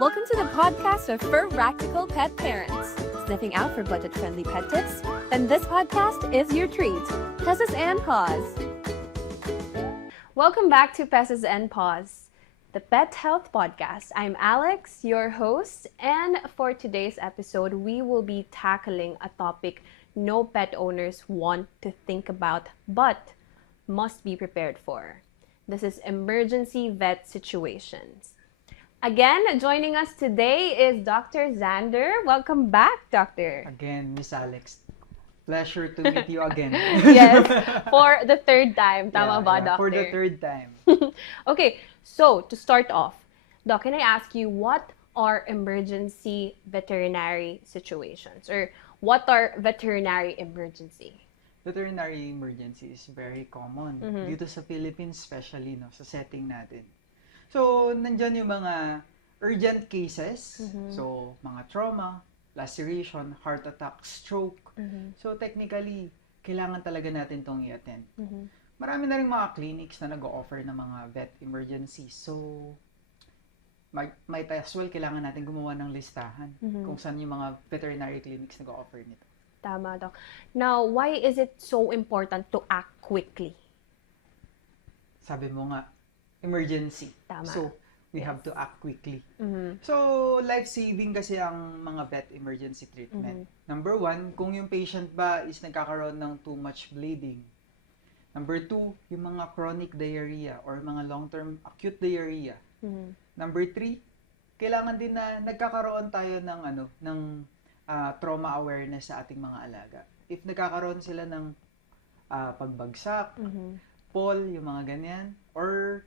Welcome to the podcast for practical pet parents. Sniffing out for budget-friendly pet tips? Then this podcast is your treat. Pesses and Paws. Welcome back to Pesses and Paws, the Pet Health Podcast. I'm Alex, your host, and for today's episode, we will be tackling a topic no pet owners want to think about but must be prepared for. This is emergency vet situations. Again, joining us today is Dr. Xander. Welcome back, Doctor. Again, Miss Alex. Pleasure to meet you again. Yes, for the third time. Tama ba, Doctor? For the third time. Okay, so to start off, Doc, can I ask you what are emergency veterinary situations? Or what are veterinary emergency? Veterinary emergency is very common. Dito sa Philippines, especially no, sa setting natin. So, nandyan yung mga urgent cases. So, mga trauma, laceration, heart attack, stroke. So, technically, kailangan talaga natin itong i-attend. Marami na rin mga clinics na nag-o-offer ng mga vet emergencies. So, might as well, kailangan natin gumawa ng listahan kung saan yung mga veterinary clinics nag-o-offer nito. Tama, Doc. Now, why is it so important to act quickly? Sabi mo nga, emergency. Tama. So, we have to act quickly. So, life-saving kasi ang mga vet emergency treatment. Number one, kung yung patient ba is nagkakaroon ng too much bleeding. Number two, yung mga chronic diarrhea or mga long-term acute diarrhea. Number three, kailangan din na nagkakaroon tayo ng trauma awareness sa ating mga alaga. If nagkakaroon sila ng pagbagsak, fall, yung mga ganyan, or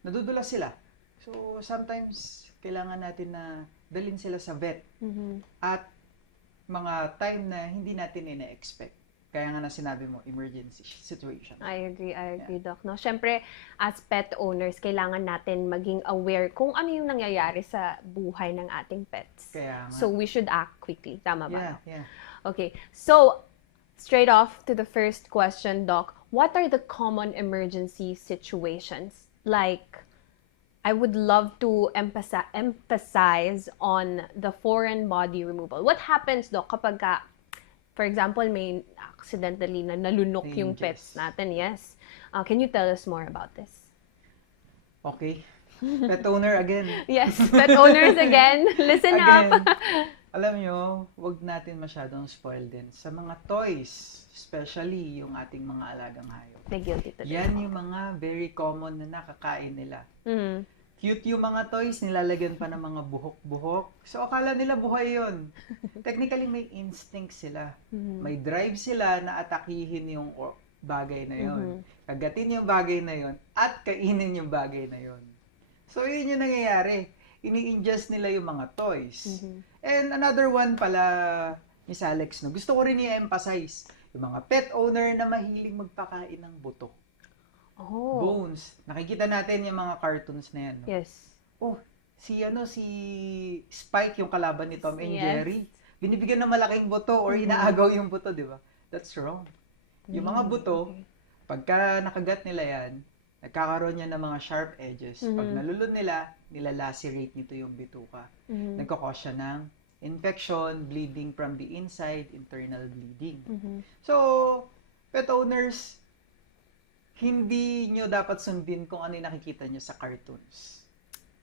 nadudulas sila. So, sometimes, kailangan natin na dalhin sila sa vet. At mga time na hindi natin ina-expect. Kaya nga na sinabi mo, emergency situation. I agree, Doc. No? Siyempre, as pet owners, kailangan natin maging aware kung ano yung nangyayari sa buhay ng ating pets. Kaya nga. So, we should act quickly. Tama ba? Yeah. Okay. So, straight off to the first question, Doc. What are the common emergency situations? Like, I would love to emphasize on the foreign body removal. What happens, Doc, kapag for example, may accidentally na nalunok yung pets natin? Yes. Can you tell us more about this? Okay. Pet owner again. Yes, pet owners again. Listen up. Alam nyo, wag natin masyadong spoil din sa mga toys, especially yung ating mga alagang hayop. May guilty to Yan yung mga very common na nakakain nila. Cute yung mga toys, nilalagyan pa ng mga buhok-buhok. So, akala nila buhay yun. Technically, may instinct sila. May drive sila na atakihin yung bagay na yun. Kagatin yung bagay na yun at kainin yung bagay na yun. So, yun yung nangyayari. Ini-ingest nila yung mga toys. And another one pala, Miss Alex, no, gusto ko rin i-emphasize yung mga pet owner na mahilig magpakain ng buto. Bones. Nakikita natin yung mga cartoons na yan. No? Yes. Oh, si Spike, yung kalaban ni Tom and Jerry. Binibigyan ng malaking buto or inaagaw yung buto, di ba? That's wrong. Yung mga buto, pagka nakagat nila yan, nagkakaroon yan ng mga sharp edges. Pag nalulun nila, nilalacerate nito yung bituka. Nagkakos siya ng infection, bleeding from the inside, internal bleeding. So, pet owners, hindi nyo dapat sundin kung ano yung nakikita nyo sa cartoons.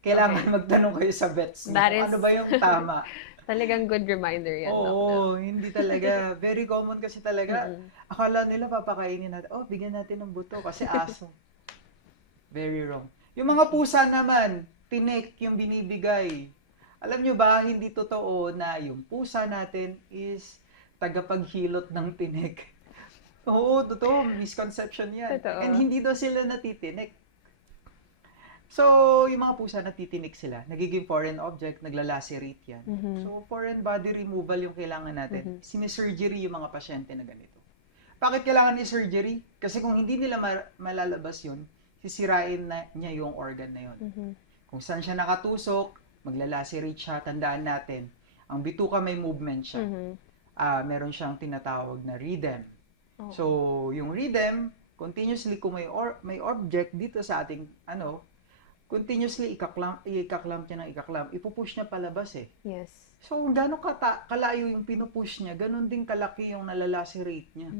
Kailangan magtanong kayo sa vets nyo. Ano ba yung tama? Talagang good reminder yan. Oo, hindi talaga. Very common kasi talaga. Akala nila papakainin natin. Oh, bigyan natin ng buto kasi aso. Very wrong. Yung mga pusa naman, tinik yung binibigay. Alam nyo ba, hindi totoo na yung pusa natin is tagapaghilot ng tinik. Oo, totoo. Misconception yan. Totoo. And hindi daw sila natitinik. So, yung mga pusa natitinik sila. Nagiging foreign object, naglalacerate yan. So, foreign body removal yung kailangan natin. Sinisurgery yung mga pasyente na ganito. Bakit kailangan ni surgery? Kasi kung hindi nila malalabas yun, sisirain niya yung organ na yun. Kung saan siya nakatusok, maglalacerate siya, tandaan natin. Ang bituka may movement siya. Meron siyang tinatawag na rhythm. So, yung rhythm, continuously kung may object dito sa ating continuously ikaklamp niya ng ikaklamp, ipupush niya palabas eh. Yes. So, gano'ng kalayo yung pinupush niya, ganun din kalaki yung nalalacerate niya.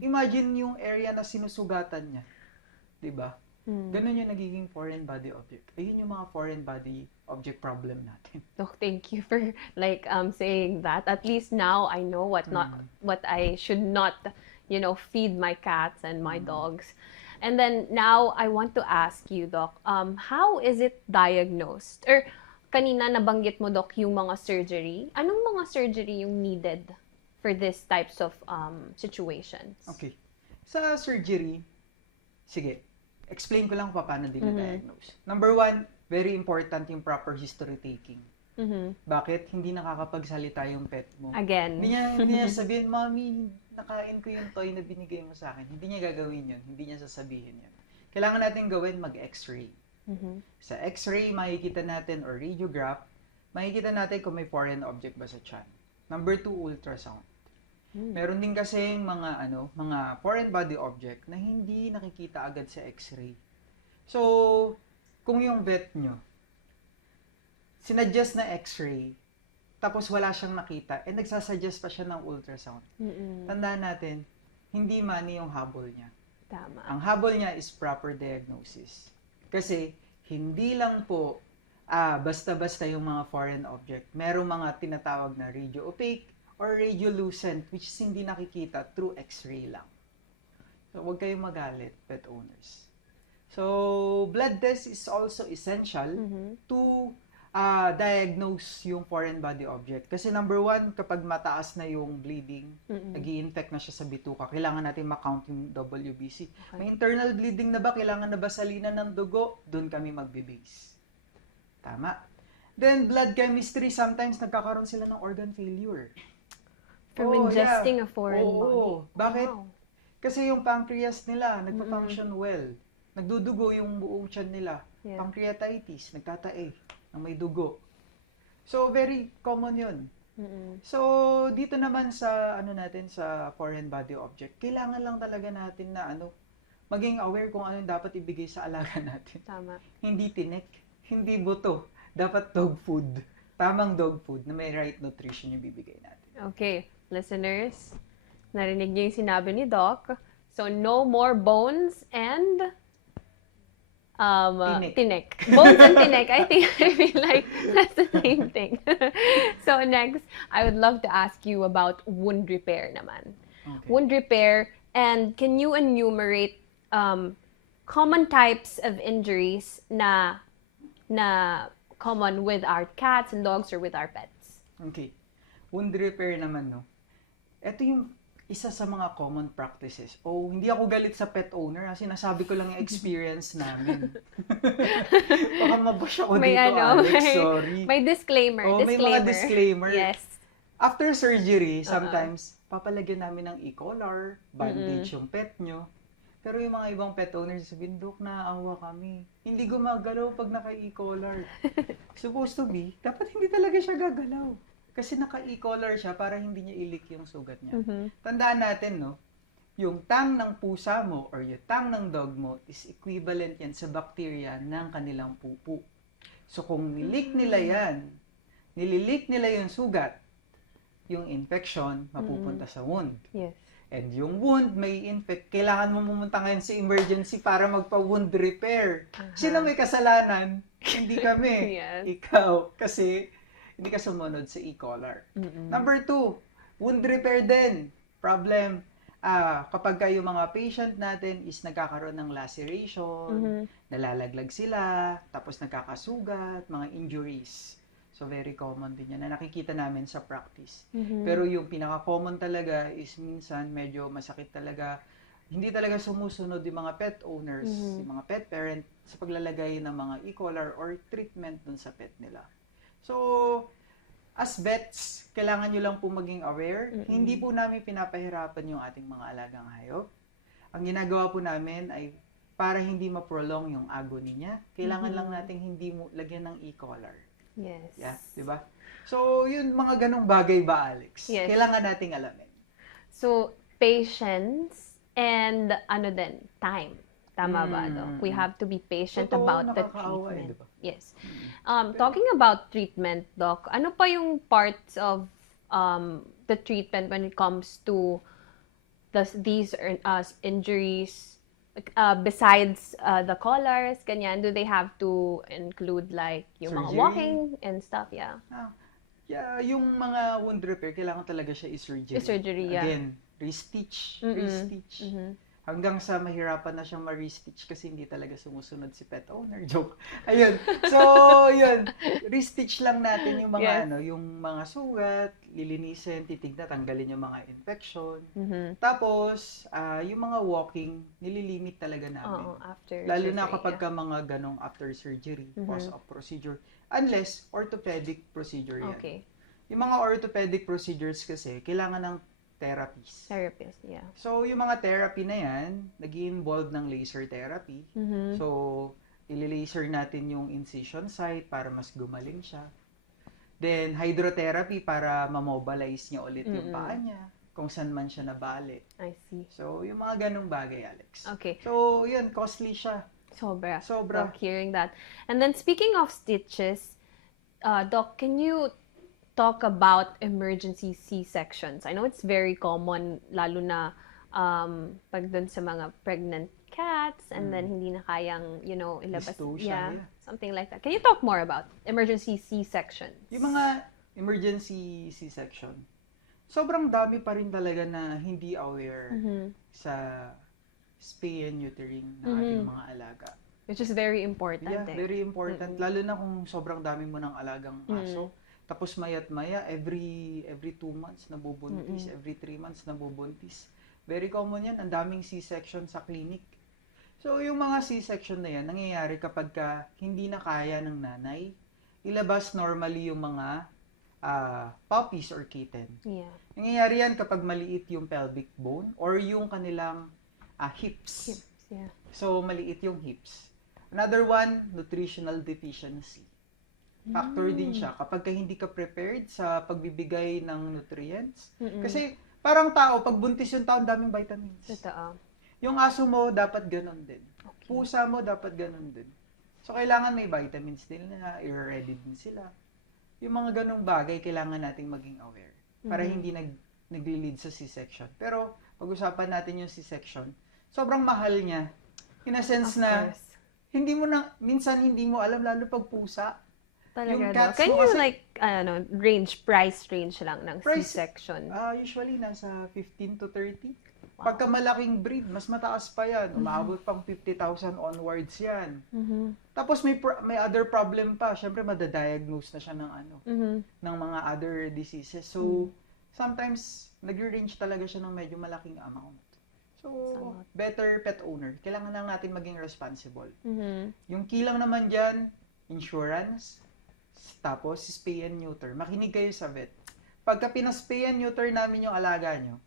Imagine yung area na sinusugatan niya. Diba? Ganun yung nagiging foreign body object. Ayun yung mga foreign body object problem natin. Oh, thank you for saying that. At least now I know what I should not, feed my cats and my dogs. And then now I want to ask you, Doc, how is it diagnosed? Or kanina nabanggit mo, Doc, yung mga surgery. Anong mga surgery yung needed for these types of situations? Okay. Sa surgery, sige, explain ko lang paano din na-diagnose. Number one, very important yung proper history taking. Bakit? Hindi nakakapagsalita yung pet mo. Again. Hindi niya sabihin, Mommy, nakain ko yung toy na binigay mo sa akin. Hindi niya gagawin yun. Hindi niya sasabihin yun. Kailangan natin gawin, mag-x-ray. Sa x-ray, makikita natin, or radiograph, makikita natin kung may foreign object ba sa tiyan. Number 2, ultrasound. Meron din kasi mga foreign body object na hindi nakikita agad sa x-ray. So, kung yung vet nyo, sinadjust na x-ray, tapos wala siyang nakita, nagsasuggest pa siya ng ultrasound. Tandaan natin, hindi mani yung habol niya. Tama. Ang habol niya is proper diagnosis. Kasi, hindi lang po basta-basta yung mga foreign object. Merong mga tinatawag na radio-opaque or radiolucent, which is hindi nakikita through x-ray lang. So, huwag kayong magalit, pet owners. So, blood test is also essential to diagnose yung foreign body object. Kasi number 1, kapag mataas na yung bleeding, nag-i-infect na siya sa bituka, kailangan natin makount yung WBC. Okay. May internal bleeding na ba? Kailangan na ba salinan ng dugo? Doon kami magbe-base. Tama. Then, blood chemistry, sometimes nagkakaroon sila ng organ failure. From ingesting a foreign body. Bakit? Wow. Kasi yung pancreas nila, nagpa-function well. Nagdudugo yung buong tiyan nila. Yeah. Pancreatitis, nagtatae ng may dugo. So, very common yun. So, dito naman sa, sa foreign body object, kailangan lang talaga natin na, maging aware kung ano yung dapat ibigay sa alaga natin. Tama. Hindi tinik, hindi buto. Dapat dog food. Tamang dog food na may right nutrition yung bibigay natin. Okay, listeners, narinig niyo yung sinabi ni Doc. So, no more bones and tinik. Bones and tinik. I feel like that's the same thing. So next, I would love to ask you about wound repair naman. Okay. Wound repair, and can you enumerate common types of injuries na common with our cats and dogs or with our pets? Okay. Wound repair naman, no? Ito yung isa sa mga common practices. Hindi ako galit sa pet owner. Sinasabi ko lang yung experience namin. Baka mabush ako dito, Alex. Sorry. May disclaimer. May mga disclaimer. Yes. After surgery, sometimes, papalagyan namin ng e-collar, bandage yung pet nyo. Pero yung mga ibang pet owners, sabihin, Dok, naaawa kami. Hindi gumagalaw pag naka-e-collar. Supposed to be, dapat hindi talaga siya gagalaw. Kasi naka-e-collar siya para hindi niya ilik yung sugat niya. Tandaan natin, no? Yung tang ng pusa mo or yung tang ng dog mo is equivalent yan sa bacteria ng kanilang pupu. So kung nililik nila yung sugat, yung infection mapupunta sa wound. Yes. And yung wound may infect, kailangan mo pumunta ngayon sa emergency para magpa-wound repair. Sino may kasalanan? Hindi kami. Yes. Ikaw. Kasi hindi ka sumunod sa e-collar. Number 2, wound repair din. Problem, kapag yung mga patient natin is nagkakaroon ng laceration, nalalaglag sila, tapos nagkakasugat, mga injuries. So, very common din yan na nakikita namin sa practice. Pero yung pinaka-common talaga is minsan medyo masakit talaga. Hindi talaga sumusunod yung mga pet owners, yung mga pet parent sa paglalagay ng mga e-collar or treatment dun sa pet nila. So, as vets, kailangan nyo lang po maging aware. Hindi po namin pinapahirapan yung ating mga alagang hayop. Ang ginagawa po namin ay para hindi ma-prolong yung agony niya, kailangan lang natin hindi mo lagyan ng e-collar. Yes. Yeah, di ba? So, yun mga ganong bagay ba, Alex? Yes. Kailangan nating alamin. So, patience and time. Tama ba, Doc? We have to be patient Totoo, about the nakakaawa treatment. di ba? Yes. Talking about treatment, Doc, ano pa yung parts of the treatment when it comes to these injuries? Besides the collars, ganyan, do they have to include like yung mga Surgery? walking and stuff? Yeah. Yeah, yung mga wound repair, kailangan talaga siya i-surgery. I-surgery, yeah. Again, restitch, restitch. Hanggang sa mahirapan na siyang ma-restitch kasi hindi talaga sumusunod si pet owner. Joke. Ayun. So, yun. Restitch lang natin yung mga yung mga sugat, lilinisin, titignan, tanggalin yung mga infection. Tapos, yung mga walking, nililimit talaga namin. After Lalo surgery, na kapag ka mga ganong after surgery, post-op procedure. Unless, orthopedic procedure yan. Okay. Yung mga orthopedic procedures kasi, kailangan ng therapies. Therapist, yeah. So, yung mga therapy na yan, nag-involve ng laser therapy. So, ili-laser natin yung incision site para mas gumaling siya. Then, hydrotherapy para ma-mobilize niya ulit yung paa niya kung saan man siya nabali. I see. So, yung mga ganong bagay, Alex. Okay. So, yun, costly siya. Sobra. Sobra. Doc, hearing that. And then, speaking of stitches, Doc, can you talk about emergency C-sections? I know it's very common, lalo na pag dun sa mga pregnant cats and then hindi na kayang, ilabas. Dystocia, yeah. Something like that. Can you talk more about emergency C-sections? Yung mga emergency C-section, sobrang dami pa rin talaga na hindi aware sa spay and neutering ng ating mga alaga. Which is very important. Yeah, very important. Lalo na kung sobrang dami mo ng alagang aso. Tapos maya't maya, every 2 months nabubuntis, every 3 months nabubuntis. Very common yan, ang daming C-section sa clinic. So, yung mga C-section na yan, nangyayari kapag hindi na kaya ng nanay, ilabas normally yung mga puppies or kitten. Yeah. Nangyayari yan kapag maliit yung pelvic bone or yung kanilang hips. Hips, yeah. So, maliit yung hips. Another one, nutritional deficiency. Factor din siya kapag hindi ka prepared sa pagbibigay ng nutrients. Kasi parang tao, pag buntis yung tao, daming vitamins. Totoo. Yung aso mo, dapat ganun din. Okay. Pusa mo, dapat ganun din. So, kailangan may vitamins din na, i-ready din sila. Yung mga ganung bagay, kailangan nating maging aware. Para hindi nagli-lead sa C-section. Pero, pag-usapan natin yung C-section, sobrang mahal niya. In a sense na, minsan hindi mo alam, lalo pag pusa. Talaga daw. Can you price range lang ng C-section? Usually, nasa 15 to 30. Wow. Pagka malaking breed, mas mataas pa yan. Umabot pang 50,000 onwards yan. Tapos may other problem pa. Siyempre, madadiagnose na siya ng ng mga other diseases. So, sometimes, nag-range talaga siya ng medyo malaking amount. So, better pet owner. Kailangan lang natin maging responsible. Yung key lang naman dyan, insurance, tapos spay and neuter. Makinig kayo sa vet. Pagka pinaspay and neuter namin yung alaga nyo,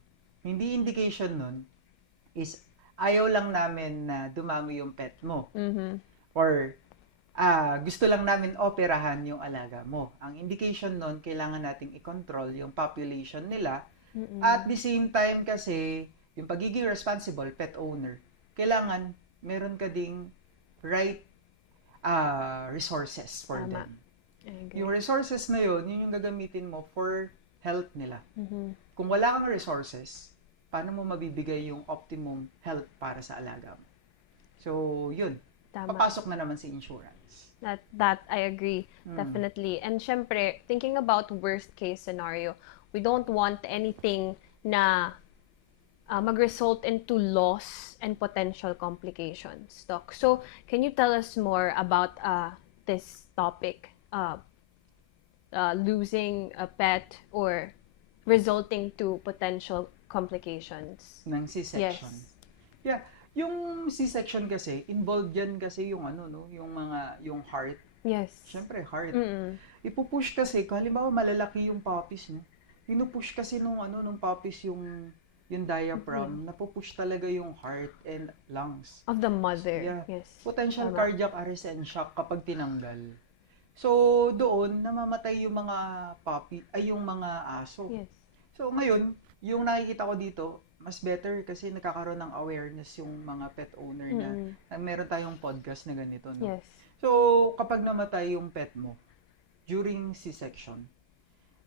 hindi indication nun is ayaw lang namin na dumami yung pet mo. Or gusto lang namin operahan yung alaga mo. Ang indication nun, kailangan nating i-control yung population nila. At the same time kasi, yung pagiging responsible pet owner, kailangan meron ka ding right resources for them. Yung resources na yun yung gagamitin mo for health nila. Kung wala kang resources, paano mo mabibigay yung optimum health para sa alaga mo? So, yun. Tama. Papasok na naman si insurance. That I agree, definitely. And syempre, thinking about worst case scenario, we don't want anything na mag-result into loss and potential complications, Doc. So, can you tell us more about this topic? Losing a pet or resulting to potential complications ng C-section. Yes. Yeah, yung C-section kasi involved yan kasi yung yung heart. Yes. Syempre heart. Ipupush kasi halimbawa malalaki yung puppies, no. Pinupush kasi nung puppies yung diaphragm, napupush talaga yung heart and lungs of the mother. Yeah. Yes. Potential cardiac arrest and shock kapag tinanggal. So, doon, namamatay yung mga yung mga aso. Yes. So, ngayon, yung nakikita ko dito, mas better kasi nagkakaroon ng awareness yung mga pet owner na meron tayong podcast na ganito, no? Yes. So, kapag namatay yung pet mo during C-section,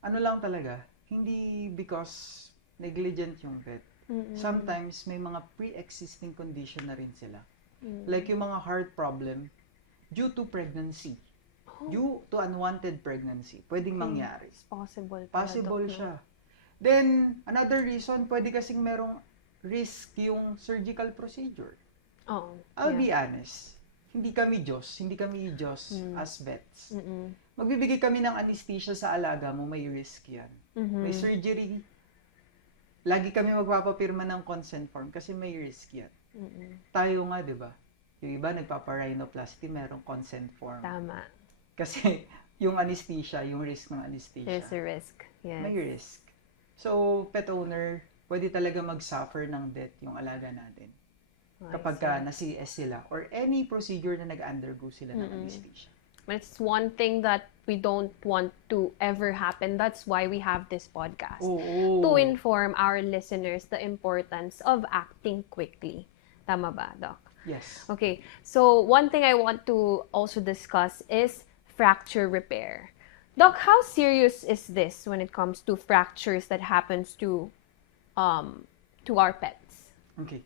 ano lang talaga, hindi because negligent yung pet. Sometimes, may mga pre-existing condition na rin sila. Like yung mga heart problem due to pregnancy. Due to unwanted pregnancy. Pwedeng mangyari. It's possible. Possible siya. Then, another reason, pwede kasing merong risk yung surgical procedure. I'll be honest. Hindi kami Diyos as vets. Magbibigay kami ng anesthesia sa alaga mo, may risk yan. May surgery, lagi kami magpapapirma ng consent form kasi may risk yan. Tayo nga, di ba? Yung iba, nagpapa-rhinoplasty, merong consent form. Tama. Kasi yung anesthesia, yung risk ng anesthesia. There's a risk. Yes. May risk. So, pet owner, pwede talaga mag-suffer ng death yung alaga natin. Kapag na-CS sila or any procedure na nag-undergo sila ng anesthesia. But it's one thing that we don't want to ever happen. That's why we have this podcast. To inform our listeners the importance of acting quickly. Tama ba, Doc? Yes. Okay. So, one thing I want to also discuss is fracture repair. Doc, how serious is this when it comes to fractures that happens to our pets? Okay.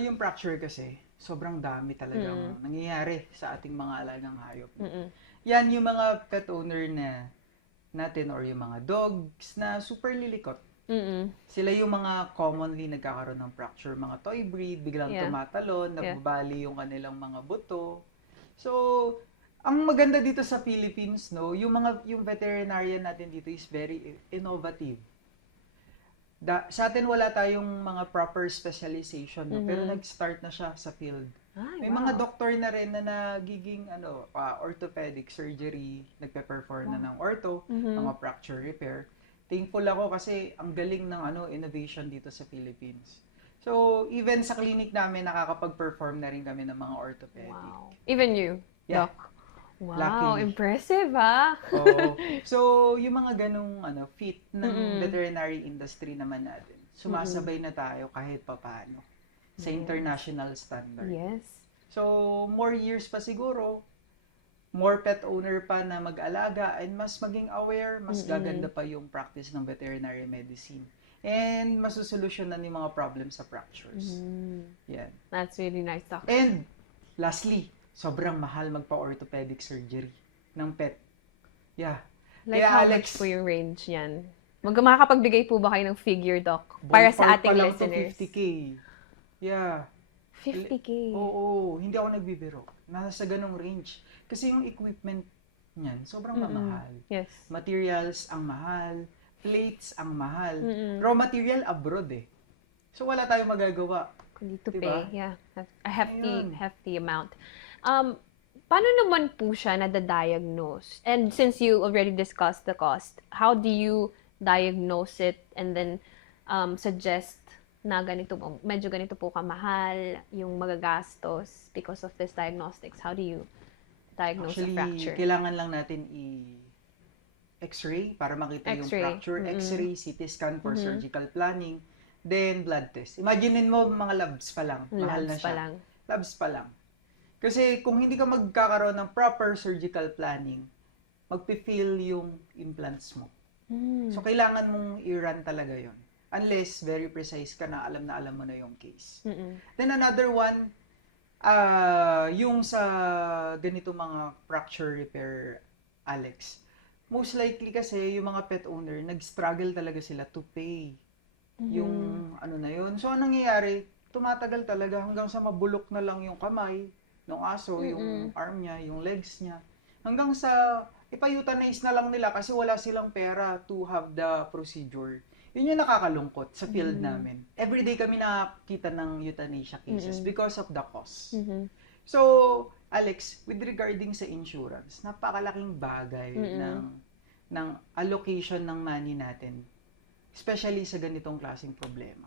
Yung fracture kasi, sobrang dami talagang nangyayari sa ating mga alagang hayop. Yan yung mga pet owner natin or yung mga dogs na super lilikot. Sila yung mga commonly nagkakaroon ng fracture, mga toy breed, biglang tumatalon, nagbabali yung kanilang mga buto. So, ang maganda dito sa Philippines, no, yung veterinarian natin dito is very innovative. Sa atin wala tayong mga proper specialization, no? Pero nag-start na siya sa field. May mga doktor na rin na nagiging orthopedic surgery, nagpe-perform na ng ortho, mga fracture repair. Thankful ako kasi ang galing ng innovation dito sa Philippines. So, even sa clinic namin, nakakapag-perform na rin kami ng mga orthopedic. Wow. Even you, Yeah. Doc? Wow, Luckily. impressive, ah. Oo. So, yung mga ganong fit ng veterinary industry naman natin, sumasabay na tayo kahit papaano sa international standard. Yes. So, more years pa siguro, more pet owner pa na mag-alaga and mas maging aware, mas gaganda pa yung practice ng veterinary medicine. And masusolusyonan yung mga problems sa fractures. Yan. That's really nice, Doc. And, lastly, sobrang mahal magpa-orthopedic surgery ng pet. Yeah. Like Kaya how Alex, much po yung range yan? Makakapagbigay po ba kayo ng figure, Doc? Para sa ating ballpark pa lang to listeners. 50K. Yeah. 50K? Oo, hindi ako nagbibiro. Nasa ganong range. Kasi yung equipment niyan, sobrang mamahal. Yes. Materials ang mahal. Plates ang mahal. Raw material abroad eh. So wala tayong magagawa. Kundi to Diba? pay. Yeah. A hefty, Ayun. hefty amount. Paano naman po siya nadadiagnose? And since you already discussed the cost, how do you diagnose it and then suggest na medyo ganito po kamahal yung magagastos because of this diagnostics? How do you diagnose a fracture? Kailangan lang natin X-ray para makita yung X-ray. fracture. X-ray, CT scan for surgical planning. Then, blood test. Imaginein mo, mga labs pa lang. Mahal na Labs pa siya. lang. Labs pa lang. Kasi kung hindi ka magkakaroon ng proper surgical planning, magpi-fail yung implants mo. So, kailangan mong i-run talaga yon. Unless, very precise ka na alam mo na yung case. Then, another one, yung sa ganito mga fracture repair, Alex, most likely kasi yung mga pet owner, nag-struggle talaga sila to pay yung na yun. So, anong nangyayari? Tumatagal talaga hanggang sa mabulok na lang yung kamay ng aso, yung arm niya, yung legs niya. Hanggang sa ipa-euthanize na lang nila kasi wala silang pera to have the procedure. Yun yung nakakalungkot sa field namin. Everyday kami nakakita ng euthanasia cases because of the cost. So, Alex, with regarding sa insurance, napakalaking bagay ng allocation ng money natin, especially sa ganitong klaseng problema.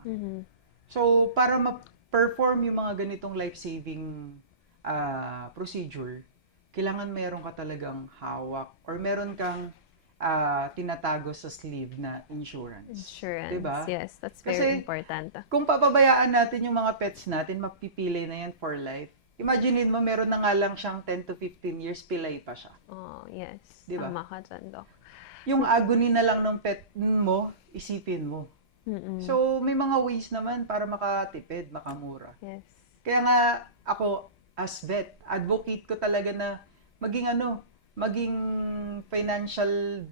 So, para ma-perform yung mga ganitong life-saving procedure, kailangan meron ka talagang hawak or meron kang tinatago sa sleeve na insurance. Insurance, Diba? yes. That's Kasi, very important. Kung papabayaan natin yung mga pets natin, mapipilay na yan for life. Imaginein mo, meron na nga lang siyang 10 to 15 years, pilay pa siya. Oh, yes. Diba? Tama ka dyan, Doc. Yung agony na lang ng pet mo, isipin mo. Mm-mm. So, may mga ways naman para makatipid, makamura. Yes. Kaya nga, ako, as vet, advocate ko talaga na maging financial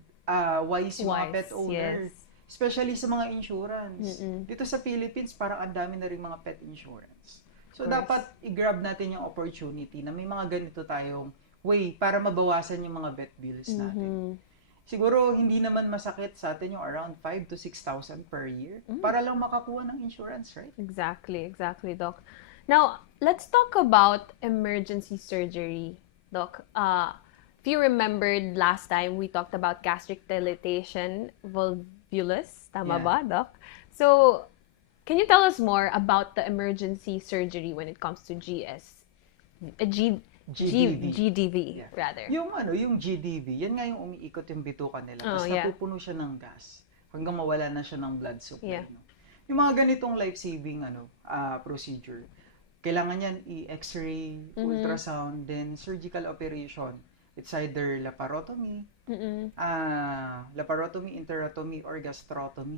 wise yung mga pet owner. yes. Especially sa mga insurance. Mm-mm. Dito sa Philippines, parang ang dami na rin mga pet insurance. So, Of course. dapat i-grab natin yung opportunity na may mga ganito tayong way para mabawasan yung mga vet bills natin. Mhm. Siguro, hindi naman masakit sa atin yung around 5 to 6,000 per year para lang makakuha ng insurance, right? Exactly, Doc. Now, let's talk about emergency surgery, Doc. If you remembered last time, we talked about gastric dilatation volvulus. Tama Yeah. ba, Doc? So, can you tell us more about the emergency surgery when it comes to GDV, Yeah. rather? Yung GDV, yan nga yung umiikot yung bituka nila. Tapos yeah. napupuno siya ng gas hanggang mawala na siya ng blood supply. Yeah. No? Yung mga ganitong life-saving procedure, kailangan yan i-x-ray, ultrasound, then surgical operation. It's either laparotomy, Mm-mm. laparotomy, enterotomy, or gastrotomy.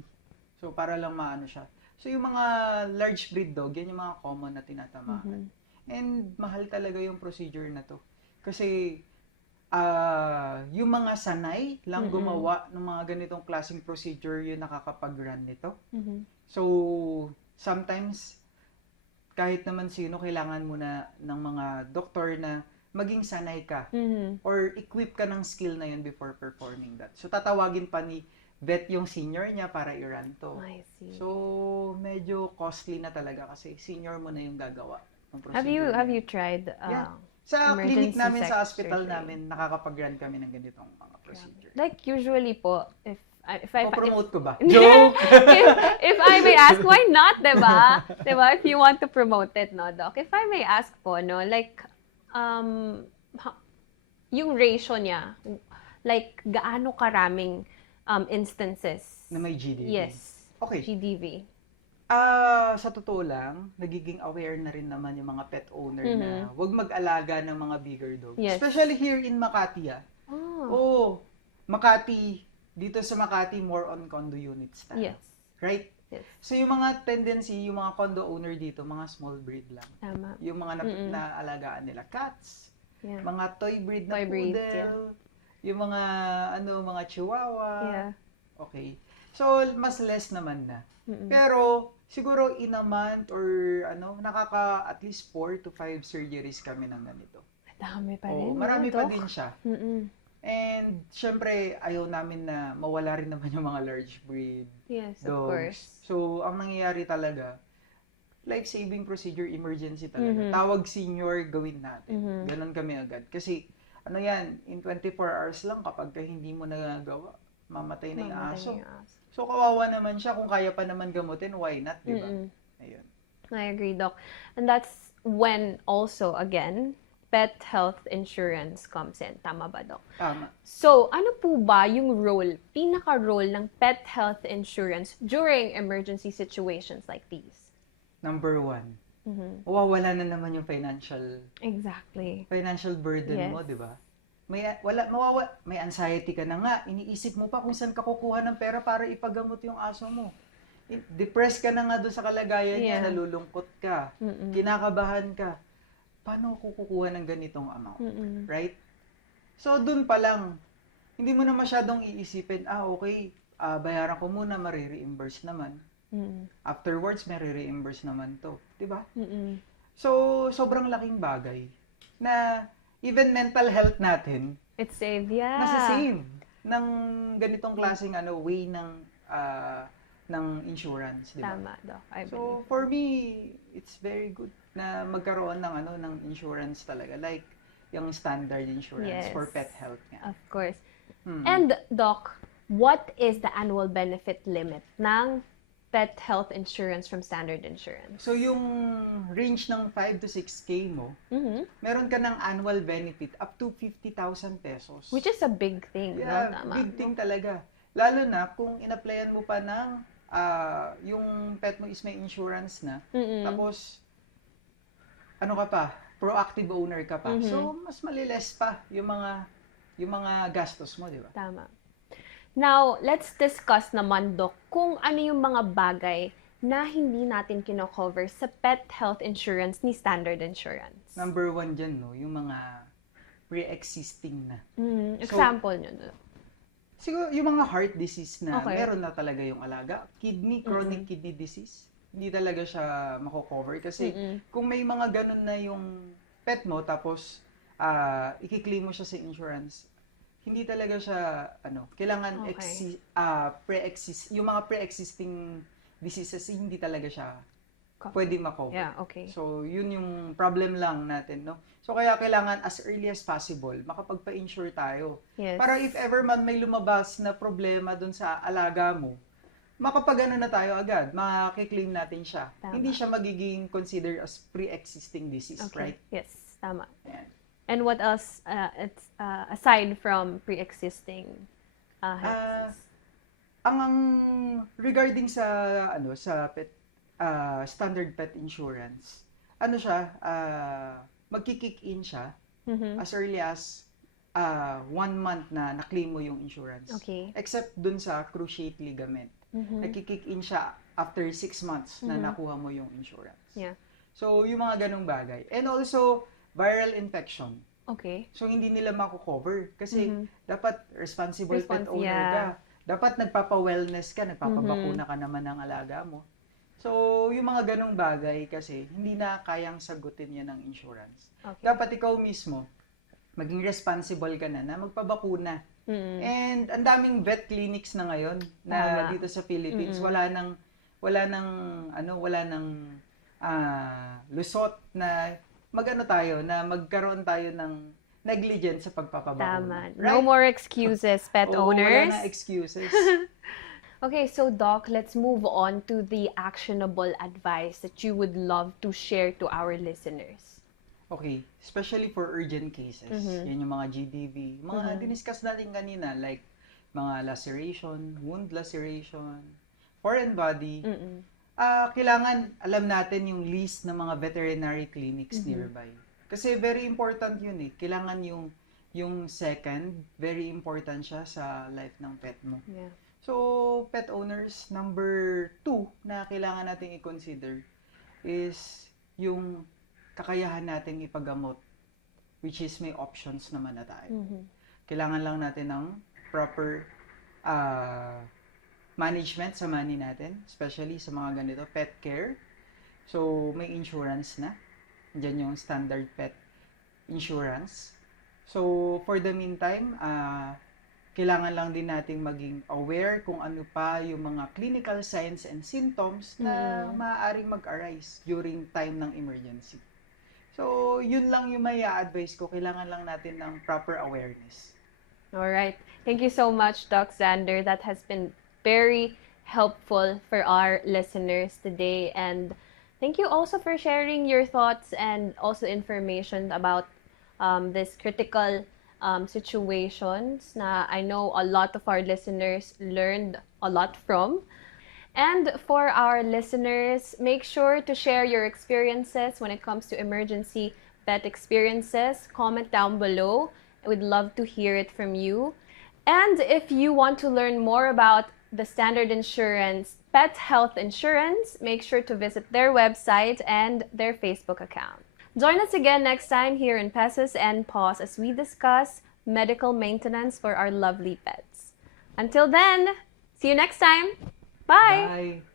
So, para lang maano siya. So, yung mga large breed dog, yan yung mga common na tinatamaan. And mahal talaga yung procedure na to. Kasi, yung mga sanay lang gumawa ng mga ganitong klaseng procedure yung nakakapag-run nito. Mhm. So, sometimes, kahit naman sino, kailangan mo na ng mga doktor na maging sanay ka Mhm. or equip ka ng skill na yun before performing that. So, tatawagin pa ni vet yung senior niya para i-run to. I see. So, medyo costly na talaga kasi senior mo na yung gagawa ng procedure. Have you tried Yeah. Sa clinic emergency namin, sa hospital surgery? namin, nakakapag-run kami ng ganitong mga procedure. Like usually po, if I Promote ko ba? Joke! if I may ask, why not, diba? Diba? If you want to promote it, no, Doc? If I may ask po, no, like, yung ratio niya, like, gaano karaming instances? Na may GDV. Yes. Okay. GDV. Sa totoo lang, nagiging aware na rin naman yung mga pet owner na huwag mag-alaga ng mga bigger dogs. Yes. Especially here in Makati, Oh. Makati, dito sa Makati, more on condo units tayo. Yes. Right? Yes. So, yung mga tendency, yung mga condo owner dito, mga small breed lang. Tama. Yung mga naalagaan nila, cats, Yeah. mga toy breed na Toy breeds, poodle, yung mga, mga chihuahua. Yeah. Okay. So, mas less naman na. Pero, siguro in a month or at least 4 to 5 surgeries kami ng ganito. Dami pa rin. Marami no, pa Doc? din siya. Mm-mm. And, syempre, ayaw namin na mawala rin naman yung mga large breed Yes, of dogs. course. So, ang nangyayari talaga, life-saving procedure, emergency talaga. Tawag senior, gawin natin. Ganon kami agad. Kasi, in 24 hours lang, kapag hindi mo nagagawa, mamatay na yung aso. So, kawawa naman siya. Kung kaya pa naman gamutin, why not, di ba? Ayun. I agree, Doc. And that's when also, again, pet health insurance comes in. Tama ba, Doc? Tama. So, ano po ba yung pinaka-role ng pet health insurance during emergency situations like these? Number 1, mawawala na naman yung financial Exactly. burden mo, di ba? May anxiety ka na nga, iniisip mo pa kung saan ka kukuha ng pera para ipagamot yung aso mo. Depressed ka na nga doon sa kalagayan niya, nalulungkot ka, kinakabahan ka. Paano ako kukuha ng ganitong amount? Right? So, doon pa lang, hindi mo na masyadong iisipin, okay, bayaran ko muna, marireimburse naman. Afterwards, marireimburse naman to. Diba? So, sobrang laking bagay na even mental health natin, It's saved, yeah. nasa-save ng ganitong klaseng way ng insurance, di ba? Tama, Doc. I believe. So, for me, it's very good na magkaroon ng insurance talaga. Like, yung standard insurance for pet health nga. Of course. And, Doc, what is the annual benefit limit ng pet health insurance from Standard Insurance? So, yung range ng 5 to 6K mo, meron ka ng annual benefit up to 50,000 pesos. Which is a big thing, Yeah, no? Tama, big thing talaga. Lalo na kung in-applyan mo pa ng yung pet mo is may insurance na, tapos ano ka pa, proactive owner ka pa. So, mas maliles pa yung mga gastos mo, di ba? Tama. Now, let's discuss naman, Doc, kung ano yung mga bagay na hindi natin kino-cover sa pet health insurance ni Standard Insurance. Number 1 dyan, no, yung mga pre-existing na. Example nyo, Doc. Siguro, yung mga heart disease na Okay. meron na talaga yung alaga. Kidney, chronic kidney disease. Hindi talaga siya mako-cover. Kasi kung may mga ganun na yung pet mo, tapos i-claim mo siya sa insurance, hindi talaga siya, kailangan yung mga pre-existing diseases, hindi talaga siya pwede ma-cover. Yeah, okay. So, yun yung problem lang natin, no? So, kaya kailangan as early as possible, makapagpa-insure tayo. Yes. Para if ever man may lumabas na problema dun sa alaga mo, makapag-ano na tayo agad, makiklaim natin siya. Tama. Hindi siya magiging considered as pre-existing disease, right? Yes, tama. Ayan. And what else, aside from pre-existing health disease? Ang regarding sa pet standard pet insurance, magki-kick in siya as early as 1 month na na-claim mo yung insurance. Okay. Except dun sa cruciate ligament. Nagki-kick in siya after 6 months na nakuha mo yung insurance. Yeah. So, yung mga ganong bagay. And also, viral infection. Okay. So, hindi nila mako-cover. Kasi, dapat responsible pet owner ka. Dapat nagpapa-wellness ka, nagpapabakuna ka naman ng alaga mo. So, yung mga ganong bagay kasi, hindi na kayang sagutin yan ng insurance. Okay. Dapat ikaw mismo, maging responsible ka na magpabakuna. And ang daming vet clinics na ngayon na dito sa Philippines, wala nang lusot na magkaroon tayo ng negligence sa pagpapabakuna. Tama. No more excuses, pet owners. Wala na excuses. Okay, so Doc, let's move on to the actionable advice that you would love to share to our listeners. Okay, especially for urgent cases. Yan yung mga GDV. Mga diniscuss natin kanina, like mga laceration, wound laceration, foreign body. Kailangan alam natin yung list ng mga veterinary clinics nearby. Kasi very important yun eh. Kailangan yung second, very important siya sa life ng pet mo. Yeah. So, pet owners, number 2 na kailangan natin i-consider is yung kakayahan nating ipagamot, which is may options naman na tayo. Kailangan lang natin ng proper management sa money natin, especially sa mga ganito, pet care. So, may insurance na. Diyan yung standard pet insurance. So, for the meantime, kailangan lang din nating maging aware kung ano pa yung mga clinical signs and symptoms na maaaring mag-arise during time ng emergency. So, yun lang yung may advice ko. Kailangan lang natin ng proper awareness. All right. Thank you so much, Doc Xander. That has been very helpful for our listeners today. And thank you also for sharing your thoughts and also information about this critical situations na I know a lot of our listeners learned a lot from. And for our listeners, make sure to share your experiences when it comes to emergency pet experiences. Comment down below. We'd love to hear it from you. And if you want to learn more about the Standard Insurance Pet Health Insurance, make sure to visit their website and their Facebook account. Join us again next time here in Pesos and Paws as we discuss medical maintenance for our lovely pets. Until then, see you next time. Bye! Bye!